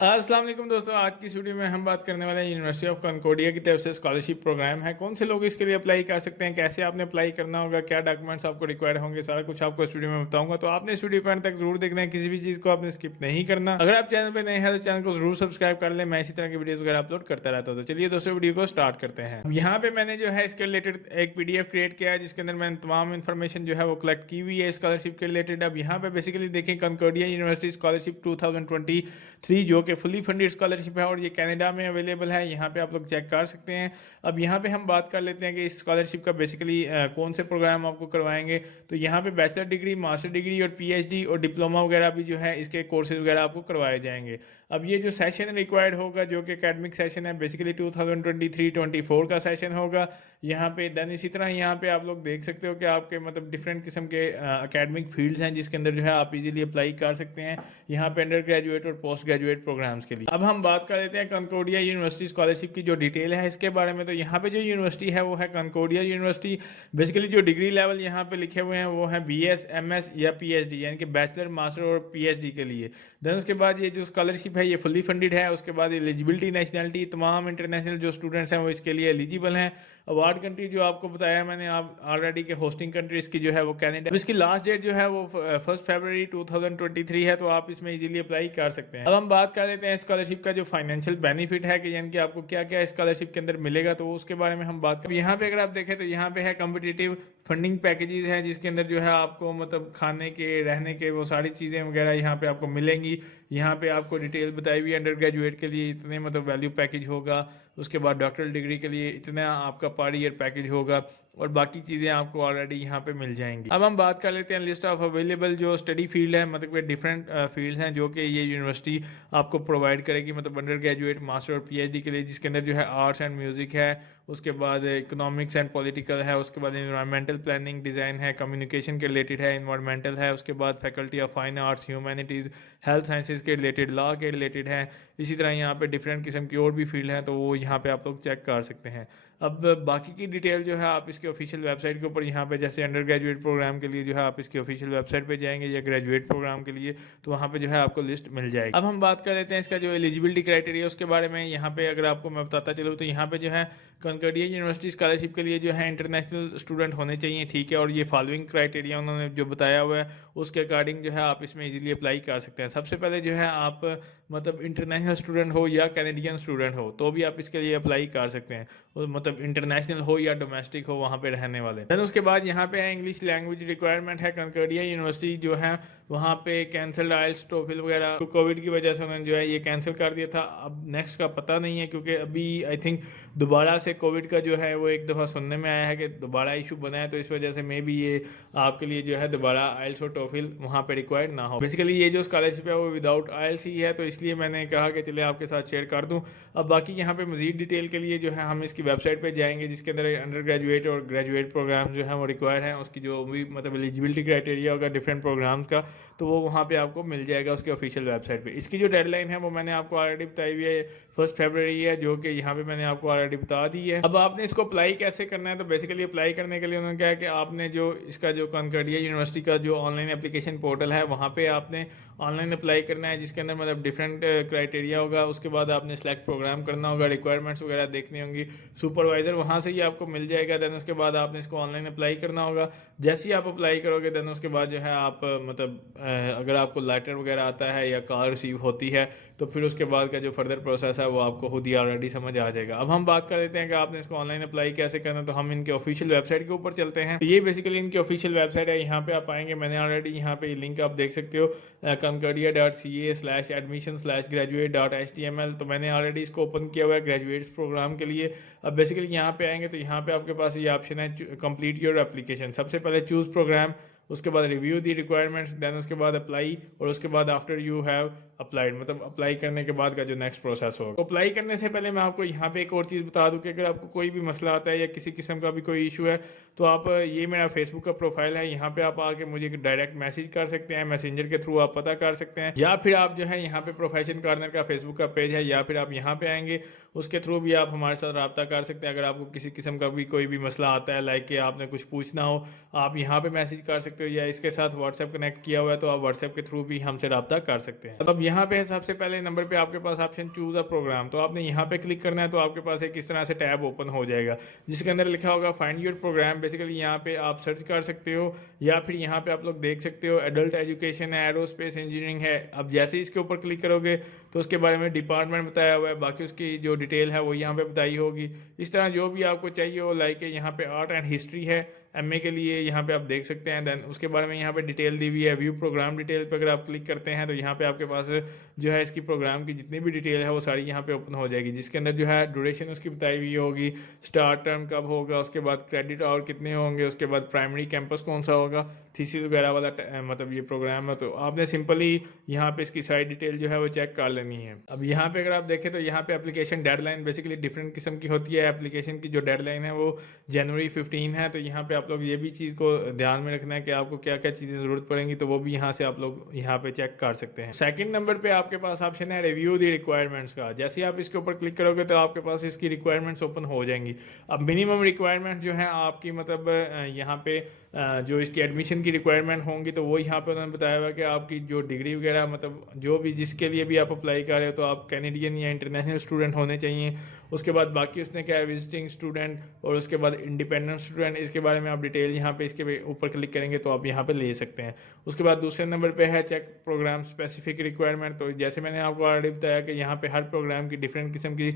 अस्सलाम वालेकुम दोस्तों, आज की इस वीडियो में हम बात करने वाले हैं यूनिवर्सिटी ऑफ कनकोडिया की तरफ से स्कॉलरशिप प्रोग्राम है। कौन से लोग इसके लिए अप्लाई कर सकते हैं, कैसे आपने अप्लाई करना होगा, क्या डॉक्यूमेंट्स आपको रिक्वायर होंगे, सारा कुछ आपको इस वीडियो में बताऊंगा। तो आपने इस वीडियो को अंत तक जरूर देखना है, किसी भी चीज़ को आपने स्किप नहीं करना। अगर आप चैनल पर नए हैं तो चैनल को जरूर सब्सक्राइब कर लें, मैं इसी तरह की वीडियो वगैरह अपलोड करता रहता हूँ। तो चलिए दोस्तों वीडियो को स्टार्ट करते हैं। यहाँ पे मैंने जो है इसके रिलेटेड एक PDF क्रिएट किया है, जिसके अंदर मैंने तमाम इन्फॉर्मेशन जो है वो कलेक्ट की हुई है स्कॉलरशिप के रिलेटेड। अब यहाँ पे बेसिकली देखें कनकोडिया यूनिवर्सिटी स्कॉलरशिप 2023 जो कि फुली फंडेड स्कॉलरशिप है और ये कनाडा में अवेलेबल है। यहाँ पे आप लोग चेक कर सकते हैं। अब यहाँ पे हम बात कर लेते हैं कि इस स्कॉलरशिप का बेसिकली कौन से प्रोग्राम आपको करवाएंगे। तो यहाँ पे बैचलर डिग्री, मास्टर डिग्री और PhD और डिप्लोमा वगैरह भी जो है इसके कोर्सेज वगैरह आपको करवाए जाएंगे। अब ये जो सेशन रिक्वायर्ड होगा जो कि एकेडमिक सेशन है बेसिकली 2023-24 का सेशन होगा यहाँ पे। देन इसी तरह यहाँ पे आप लोग देख सकते हो कि आपके मतलब डिफरेंट किस्म के एकेडमिक फील्ड्स हैं जिसके अंदर जो है आप इजीली अप्लाई कर सकते हैं यहाँ पे अंडर ग्रेजुएट और पोस्ट ग्रेजुएट प्रोग्राम्स के लिए। अब हम बात कर लेते हैं कनकोडिया यूनिवर्सिटी स्कॉलरशिप की जो डिटेल है इसके बारे में। तो यहाँ पे जो यूनिवर्सिटी है वो है कनकोडिया यूनिवर्सिटी। बेसिकली जो डिग्री लेवल यहाँ पे लिखे हुए हैं वो है BS, MS या PhD यानी कि बैचलर, मास्टर और PhD के लिए। देन उसके बाद ये जो स्कॉलरशिप है ये फुली फंडेड है। उसके बाद एलिजिबिलिटी, नेशनलिटी, तमाम इंटरनेशनल जो स्टूडेंट्स हैं वो इसके लिए एलिजिबल हैं। अवार्ड कंट्री जो आपको बताया मैंने आप ऑलरेडी के होस्टिंग कंट्रीज की जो है वो कनाडा। इसकी लास्ट डेट जो है वो 1 फरवरी 2023 है, तो आप इसमें इजीली अप्लाई कर सकते हैं। अब हम बात कर लेते हैं स्कॉलरशिप का जो फाइनेंशियल बेनिफिट है कि यानी कि आपको क्या क्या स्कॉलरशिप के अंदर मिलेगा, तो उसके बारे में हम बात करें। यहाँ पे अगर आप देखें तो यहाँ पे है कॉम्पिटिटिव फंडिंग पैकेजेस हैं जिसके अंदर जो है आपको मतलब खाने के, रहने के, वो सारी चीज़ें वगैरह यहाँ पे आपको मिलेंगी। यहाँ पे आपको डिटेल बताई हुई है, अंडर ग्रेजुएट के लिए इतने मतलब वैल्यू पैकेज होगा, उसके बाद डॉक्टरल डिग्री के लिए इतना आपका पर ईयर पैकेज होगा और बाकी चीज़ें आपको ऑलरेडी यहाँ पे मिल जाएंगी। अब हम बात कर लेते हैं लिस्ट ऑफ अवेलेबल जो स्टडी फील्ड है, मतलब कि डिफरेंट फील्ड्स हैं जो कि ये यूनिवर्सिटी आपको प्रोवाइड करेगी, मतलब अंडर ग्रेजुएट, मास्टर और PhD के लिए, जिसके अंदर जो है आर्ट्स एंड म्यूजिक है, उसके बाद इकोनॉमिक्स एंड पॉलिटिकल है, उसके बाद इन्वायरमेंटल प्लानिंग डिज़ाइन है, कम्युनिकेशन के रिलेटेड है, इन्वायरमेंटल है, उसके बाद faculty of fine arts, humanities, health sciences के रिलेटेड, लॉ के रिलेटेड है। इसी तरह यहाँ पे डिफरेंट किस्म की और भी फील्ड हैं, तो वो यहाँ पे आप लोग चेक कर सकते हैं। अब बाकी की डिटेल जो है आप इसके ऑफिशियल वेबसाइट के ऊपर यहाँ पे, जैसे अंडर ग्रेजुएट प्रोग्राम के लिए जो है आप इसकी ऑफिशियल वेबसाइट पे जाएंगे या ग्रेजुएट प्रोग्राम के लिए तो वहाँ पे जो है आपको लिस्ट मिल जाएगी। अब हम बात कर लेते हैं इसका जो एलिजिबिलिटी क्राइटेरिया उसके बारे में। यहाँ पे अगर आपको मैं बताता चलूँ तो यहाँ पे जो है कनकोडिया यूनिवर्सिटी स्कॉलरशिप के लिए जो है इंटरनेशनल स्टूडेंट होने चाहिए, ठीक है। और ये फॉलोइंग क्राइटेरिया उन्होंने जो बताया हुआ है उसके अकॉर्डिंग जो है आप इसमें इजीली अप्लाई कर सकते हैं। सबसे पहले जो है आप मतलब इंटरनेशनल स्टूडेंट हो या कैनेडियन स्टूडेंट हो तो भी आप इसके लिए अप्लाई कर सकते हैं, मतलब इंटरनेशनल हो या डोमेस्टिक हो वहाँ पे रहने वाले। देन उसके बाद यहाँ पे है इंग्लिश लैंग्वेज रिक्वायरमेंट है। कनकोडिया यूनिवर्सिटी जो है वहाँ पे कैंसल्ड आइल्स, टोफिल वगैरह तो कोविड की वजह से उन्होंने जो है ये कैंसिल कर दिया था। अब नेक्स्ट का पता नहीं है क्योंकि अभी आई थिंक दोबारा से कोविड का जो है वो एक दफ़ा सुनने में आया है कि दोबारा इशू बना है, तो इस वजह से मे बी ये आपके लिए जो है दोबारा आइल्स और टोफिल वहाँ पे रिक्वायर्ड ना हो। बेसिकली ये जो स्कॉलरशिप है वो विदाउट आइल्स ही है, तो इसलिए मैंने कहा कि चले आपके साथ शेयर कर दूँ। अब बाकी यहाँ पे मजीद डिटेल के लिए जो है हम इसकी वेबसाइट पर जाएंगे जिसके अंदर अंडर ग्रेजुएट और ग्रेजुएट प्रोग्राम जो है वो रिक्वायर्ड हैं, उसकी जो भी मतलब एलिजिबिलिटी क्राइटेरिया होगा डिफरेंट प्रोग्राम्स का, तो वो वहाँ पे आपको मिल जाएगा उसके ऑफिशियल वेबसाइट पे। इसकी जो डेडलाइन है वो मैंने आपको ऑलरेडी बताई हुई है, 1 फरवरी है, जो कि यहाँ पे मैंने आपको ऑलरेडी बता दी है। अब आपने इसको अप्लाई कैसे करना है, तो बेसिकली अप्लाई करने के लिए उन्होंने कहा है कि आपने जो इसका जो कनकोडिया यूनिवर्सिटी का जो ऑनलाइन एप्लीकेशन पोर्टल है वहाँ पे आपने ऑनलाइन अप्लाई करना है, जिसके अंदर मतलब डिफरेंट क्राइटेरिया होगा। उसके बाद आपने सेलेक्ट प्रोग्राम करना होगा, रिक्वायरमेंट्स वगैरह देखनी होंगी, सुपरवाइजर वहाँ से ही आपको मिल जाएगा। देन उसके बाद आपने इसको ऑनलाइन अप्लाई करना होगा। जैसे ही आप अप्लाई करोगे देन उसके बाद जो है आप मतलब अगर आपको लेटर वगैरह आता है या कॉल रिसीव होती है तो फिर उसके बाद का जो फर्दर प्रोसेस है वो आपको खुद ही ऑलरेडी समझ आ जाएगा। अब हम बात कर लेते हैं कि आपने इसको ऑनलाइन अप्लाई कैसे करना है, तो हम इनके ऑफिशियल वेबसाइट के ऊपर चलते हैं। तो ये बेसिकली इनकी ऑफिशियल वेबसाइट है, यहाँ पे आप आएंगे, मैंने ऑलरेडी यहाँ पे लिंक आप देख सकते हो concordia.ca/admissions/graduate.html। तो मैंने ऑलरेडी इसको ओपन किया हुआ है ग्रेजुएट्स प्रोग्राम के लिए। अब बेसिकली यहाँ पे आएंगे तो यहाँ पे आपके पास ये ऑप्शन है कंप्लीट योर एप्लीकेशन। सबसे पहले चूज़ प्रोग्राम, उसके बाद रिव्यू दी रिक्वायरमेंट्स, देन उसके बाद अप्लाई, और उसके बाद आफ्टर यू हैव अप्लाइड, मतलब अप्लाई करने के बाद का जो नेक्स्ट प्रोसेस होगा। तो अप्लाई करने से पहले मैं आपको यहाँ पे एक और चीज़ बता दूं कि अगर आपको कोई भी मसला आता है या किसी किस्म का भी कोई इशू है तो आप ये मेरा फेसबुक का प्रोफाइल है, यहाँ पे आप आके मुझे डायरेक्ट मैसेज कर सकते हैं, मैसेंजर के थ्रू आप पता कर सकते हैं, या फिर आप जो है यहाँ पे प्रोफेशन कॉर्नर का फेसबुक का पेज है, या फिर आप यहाँ पे आएंगे उसके थ्रू भी आप हमारे साथ रब्ता कर सकते हैं। अगर आपको किसी किस्म का भी कोई भी मसला आता है, लाइक कि आपने कुछ पूछना हो, आप यहाँ पे मैसेज कर सकते हो, या इसके साथ व्हाट्सएप कनेक्ट किया हुआ है तो आप व्हाट्सएप के थ्रू भी हमसे रब्ता कर सकते हैं। अब यहाँ पे सबसे पहले नंबर पे आपके पास ऑप्शन चूज़ अ प्रोग्राम, तो आपने यहाँ पे क्लिक करना है। तो आपके पास एक इस तरह से टैब ओपन हो जाएगा जिसके अंदर लिखा होगा फाइंड योर प्रोग्राम। बेसिकली यहाँ पे आप सर्च कर सकते हो या फिर यहाँ पे आप लोग देख सकते हो एडल्ट एजुकेशन है, एरोस्पेस इंजीनियरिंग है। अब जैसे ही इसके ऊपर क्लिक करोगे तो उसके बारे में डिपार्टमेंट बताया हुआ है, बाकी उसकी जो डिटेल है वो यहाँ पे बताई होगी। इस तरह जो भी आपको चाहिए हो, लाइक यहाँ पे आर्ट एंड हिस्ट्री है एमए के लिए, यहाँ पे आप देख सकते हैं। देन उसके बारे में यहाँ पे डिटेल दी हुई है। व्यू प्रोग्राम डिटेल पे अगर आप क्लिक करते हैं तो यहाँ पे आपके पास जो है इसकी प्रोग्राम की जितनी भी डिटेल है वो सारी यहाँ पे ओपन हो जाएगी, जिसके अंदर जो है ड्यूरेशन उसकी बताई हुई होगी, स्टार्ट टर्म कब होगा, उसके बाद क्रेडिट और कितने होंगे, उसके बाद प्राइमरी कैंपस कौन सा होगा, थीसिस वगैरह वाला मतलब ये प्रोग्राम है। तो आपने सिंपली यहाँ पे इसकी सारी डिटेल जो है वो चेक कर लेनी है। अब यहाँ पे अगर आप देखें तो यहाँ पे एप्लीकेशन डेडलाइन बेसिकली डिफरेंट किस्म की होती है। एप्लीकेशन की जो डेडलाइन है वो जनवरी 15 है। तो यहाँ पे आप लोग ये भी चीज़ को ध्यान में रखना है कि आपको क्या क्या चीज़ें ज़रूरत पड़ेंगी, तो वो भी यहाँ से आप लोग यहाँ पे चेक कर सकते हैं। सेकंड नंबर पे आपके पास ऑप्शन है रिव्यू द रिक्वायरमेंट्स का। जैसे ही आप इसके ऊपर क्लिक करोगे तो आपके पास इसकी रिक्वायरमेंट्स ओपन हो जाएंगी। अब मिनिमम रिक्वायरमेंट्स जो है आपकी मतलब यहाँ पे जो इसकी एडमिशन की रिक्वायरमेंट होंगी तो वो यहाँ पे उन्होंने बताया हुआ कि आपकी जो डिग्री वगैरह मतलब जो भी जिसके लिए भी आप अप्लाई कर रहे हो तो आप कैनेडियन या इंटरनेशनल स्टूडेंट होने चाहिए। उसके बाद बाकी उसने क्या है विजिटिंग स्टूडेंट और उसके बाद इंडिपेंडेंट स्टूडेंट, इसके बारे में आप डिटेल यहाँ पे इसके ऊपर क्लिक करेंगे तो आप यहाँ पे ले सकते हैं। उसके बाद दूसरे नंबर पे है चेक प्रोग्राम स्पेसिफिक रिक्वायरमेंट। तो जैसे मैंने आपको ऑलरेडी बताया कि यहाँ पे हर प्रोग्राम की डिफरेंट किस्म की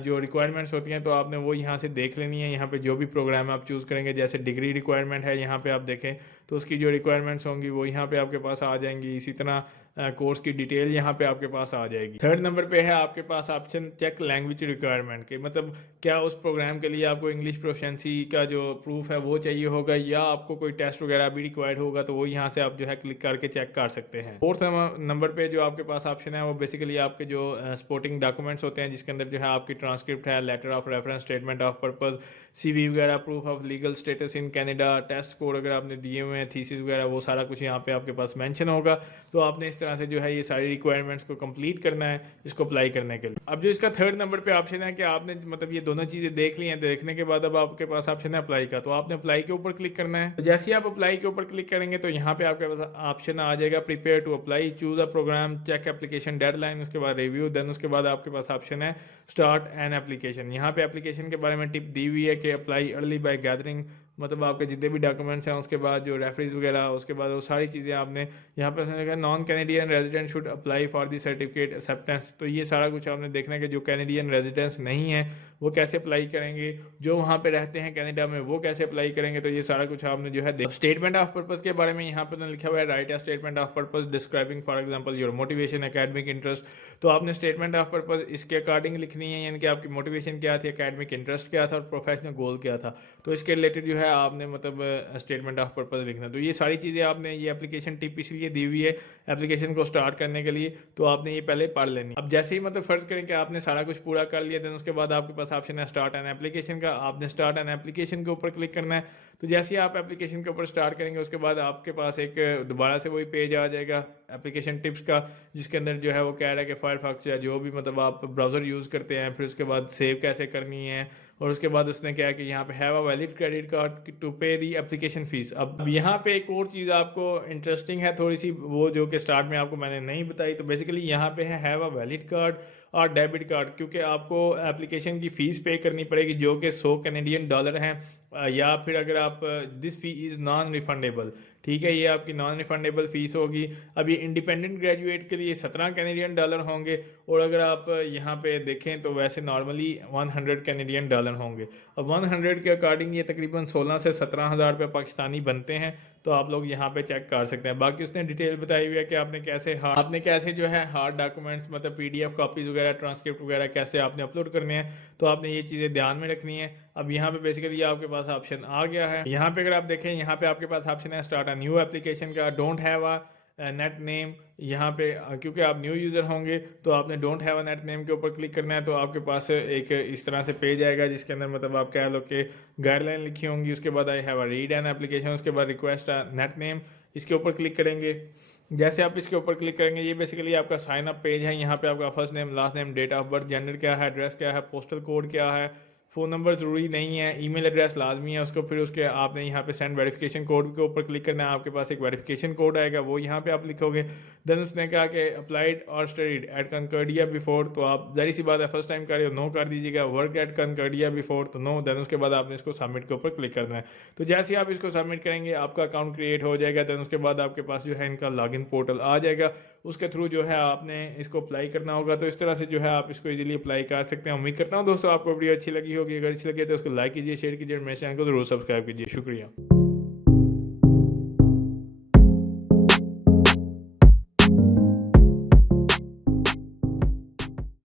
जो रिक्वायरमेंट्स होती हैं तो आपने वो यहाँ से देख लेनी है। यहाँ पे जो भी प्रोग्राम आप चूज़ करेंगे, जैसे डिग्री रिक्वायरमेंट है यहाँ पे आप देखें तो उसकी जो रिक्वायरमेंट्स होंगी वो यहाँ पे आपके पास आ जाएंगी। इसी तरह कोर्स की डिटेल यहाँ पे आपके पास आ जाएगी। थर्ड नंबर पे है आपके पास ऑप्शन चेक लैंग्वेज रिक्वायरमेंट के, मतलब क्या उस प्रोग्राम के लिए आपको इंग्लिश प्रोफिशिएंसी का जो प्रूफ है वो चाहिए होगा या आपको कोई टेस्ट वगैरह भी रिक्वायर्ड होगा, तो वो यहाँ से आप जो है क्लिक करके चेक कर सकते हैं। फोर्थ नंबर पे जो आपके पास ऑप्शन है वो बेसिकली आपके जो सपोर्टिंग डॉक्यूमेंट्स होते हैं, जिसके अंदर जो है आपकी ट्रांसक्रिप्ट है, letter of reference, statement of purpose, CV वगैरह, proof of legal status in Canada, test code अगर आपने दिए हुए हैं, थीसिस वगैरह, वो सारा कुछ यहाँ पे आपके पास मेंशन होगा। तो आपने इस तरह से जो है ये सारी रिक्वायरमेंट्स को कंप्लीट करना है इसको अप्लाई करने के लिए। अब जो इसका थर्ड नंबर पे ऑप्शन है कि आपने मतलब ये दोनों चीज़ें देख ली हैं, देखने के बाद अब आपके पास ऑप्शन है अप्लाई का, तो आपने अप्लाई के ऊपर क्लिक करना है। तो जैसे ही आप अप्लाई के ऊपर क्लिक करेंगे तो यहाँ पे आपके पास ऑप्शन आ जाएगा prepare to apply, choose a program, check application deadline, उसके बाद रिव्यू, देन उसके बाद आपके पास ऑप्शन है स्टार्ट एन एप्लीकेशन। यहाँ पे एप्लीकेशन के बारे में टिप दी हुई है कि अप्लाई अर्ली बाय गैदरिंग, मतलब आपके जितने भी डॉक्यूमेंट्स हैं उसके बाद जो रेफरेंस वगैरह, उसके बाद वो सारी चीज़ें आपने यहाँ पर लिखा है non Canadian resident should apply for the certificate acceptance. तो ये सारा कुछ आपने देखना है कि जो कैनेडियन रेजिडेंट्स नहीं है वो कैसे अप्लाई करेंगे, जो वहाँ पे रहते हैं कनाडा में वो कैसे अप्लाई करेंगे। तो ये सारा कुछ आपने जो है स्टेटमेंट ऑफ पर्पस के बारे में यहाँ पर लिखा हुआ है right a statement of purpose describing for example your motivation, academic interest. तो आपने स्टेटमेंट ऑफ पर्पस इसके अकॉर्डिंग लिखनी है, यानी कि आपकी मोटिवेशन क्या थी, एकेडमिक इंटरेस्ट क्या था और प्रोफेशनल गोल क्या था। तो इसके रिलेटेड जो है आपने मतलब स्टेटमेंट ऑफ पर्पस लिखना। तो ये सारी चीज़ें आपने ये एप्लीकेशन टिप इसलिए दी हुई है एप्लीकेशन को स्टार्ट करने के लिए, तो आपने ये पहले पढ़ लेनी। अब जैसे ही मतलब फर्ज करें कि आपने सारा कुछ पूरा कर लिया, देन उसके बाद आपके पास ऑप्शन है स्टार्ट एन एप्लीकेशन का। आपने स्टार्ट एन एप्लीकेशन के ऊपर क्लिक करना है। तो जैसे ही आप एप्लीकेशन के ऊपर स्टार्ट करेंगे उसके बाद आपके पास एक दोबारा से वही पेज आ जाएगा एप्लीकेशन टिप्स का, जिसके अंदर जो है वो कह रहा है कि फायरफॉक्स या जो भी मतलब आप ब्राउज़र यूज़ करते हैं, फिर उसके बाद सेव कैसे करनी है, और उसके बाद उसने क्या है कि यहाँ पे have a valid credit card to pay the application fees. अब यहाँ पे एक और चीज़ आपको इंटरेस्टिंग है थोड़ी सी, वो जो कि स्टार्ट में आपको मैंने नहीं बताई। तो बेसिकली यहाँ पे है हैव अ वैलिड कार्ड और डेबिट कार्ड, क्योंकि आपको एप्लीकेशन की फ़ीस पे करनी पड़ेगी जो कि 100 कैनेडियन डॉलर हैं, या फिर अगर आप this fee is non refundable, ठीक है, ये आपकी नॉन रिफंडेबल फ़ीस होगी। अब ये इंडिपेंडेंट ग्रेजुएट के लिए 17 कैनेडियन डॉलर होंगे, और अगर आप यहाँ पे देखें तो वैसे नॉर्मली 100 कैनेडियन डॉलर होंगे। अब 100 के अकॉर्डिंग ये तकरीबन 16 से 17 हज़ार रुपये पाकिस्तानी बनते हैं। तो आप लोग यहाँ पे चेक कर सकते हैं। बाकी उसने डिटेल बताई हुई है कि आपने कैसे जो है हार्ड डॉक्यूमेंट्स मतलब PDF कॉपीज़ वगैरह, ट्रांसक्रिप्ट वगैरह कैसे आपने अपलोड करने हैं, तो आपने ये चीज़ें ध्यान में रखनी है। अब यहाँ पे बेसिकली आपके पास ऑप्शन आ गया है। यहाँ पे अगर आप देखें यहाँ पे आपके पास ऑप्शन है स्टार्ट अ न्यू एप्लीकेशन का, don't have a net name. यहाँ पे क्योंकि आप न्यू यूज़र होंगे तो आपने don't have a net name के ऊपर क्लिक करना है। तो आपके पास एक इस तरह से पेज आएगा जिसके अंदर मतलब आप कह लो कि गाइडलाइन लिखी होंगी, उसके बाद I have a read an application, उसके बाद रिक्वेस्ट अ नेट नेम, इसके ऊपर क्लिक करेंगे। जैसे आप इसके ऊपर क्लिक करेंगे ये बेसिकली आपका साइन अप पेज है। यहाँ पे आपका first name, last name, date of birth, gender क्या है, एड्रेस क्या है, पोस्टल कोड क्या है, फ़ोन नंबर ज़रूरी नहीं है, ईमेल एड्रेस लाजमी है उसको। फिर उसके आपने यहाँ पे सेंड वेरिफिकेशन कोड के ऊपर क्लिक करना है, आपके पास एक वेरिफिकेशन कोड आएगा, वो यहाँ पे आप लिखोगे। देन उसने कहा कि अप्लाइड और स्टडीड एट कंकर्डिया बिफोर, तो आप ज़ाहिर सी बात है फर्स्ट टाइम कर रहे हो, नो कर दीजिएगा। वर्क एट कंकर्डिया बिफोर, तो नो। देन उसके बाद आपने इसको सबमिट के ऊपर क्लिक करना है। तो जैसे ही आप इसको सबमिट करेंगे आपका अकाउंट क्रिएट हो जाएगा। देन उसके बाद आपके पास जो है इनका लॉगिन पोर्टल आ जाएगा, उसके थ्रू जो है आपने इसको अप्लाई करना होगा। तो इस तरह से जो है आप इसको इजीली अप्लाई कर सकते हैं। उम्मीद करता हूँ दोस्तों आपको वीडियो अच्छी लगी होगी। अगर अच्छी लगी है तो उसको लाइक कीजिए, शेयर कीजिए, मेरे चैनल को जरूर सब्सक्राइब कीजिए। शुक्रिया।